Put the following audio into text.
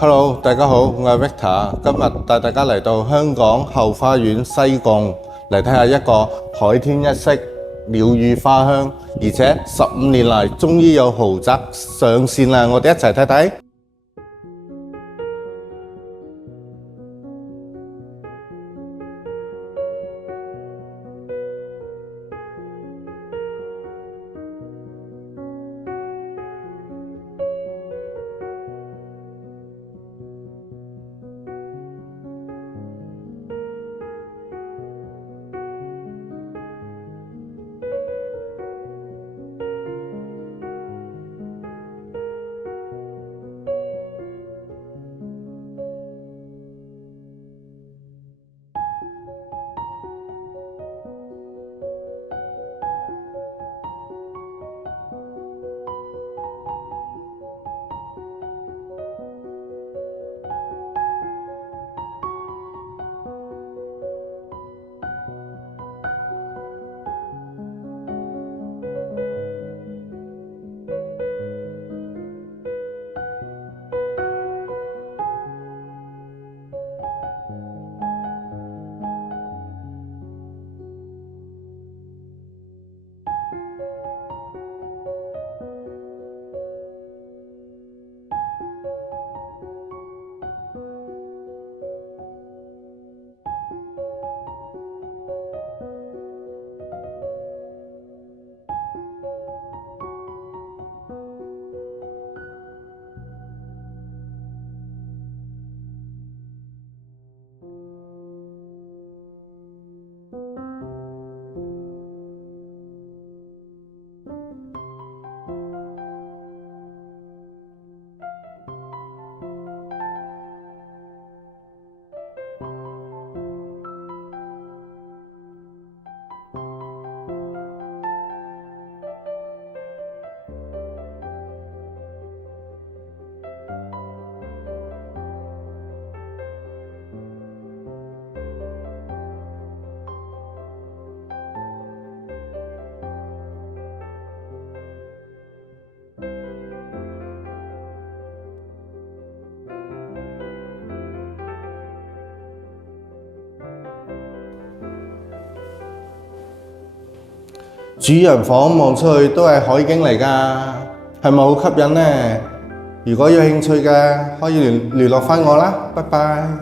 Hello，大家好，我係 Victor，今日帶大家嚟到香港後花園西貢嚟睇下一個海天一色、鳥語花香，而且15年嚟終於有豪宅上線啦！我哋一齊睇睇。主人房望出去都係海景嚟㗎，係咪好吸引呢？如果有興趣嘅，可以聯絡返我啦，拜拜。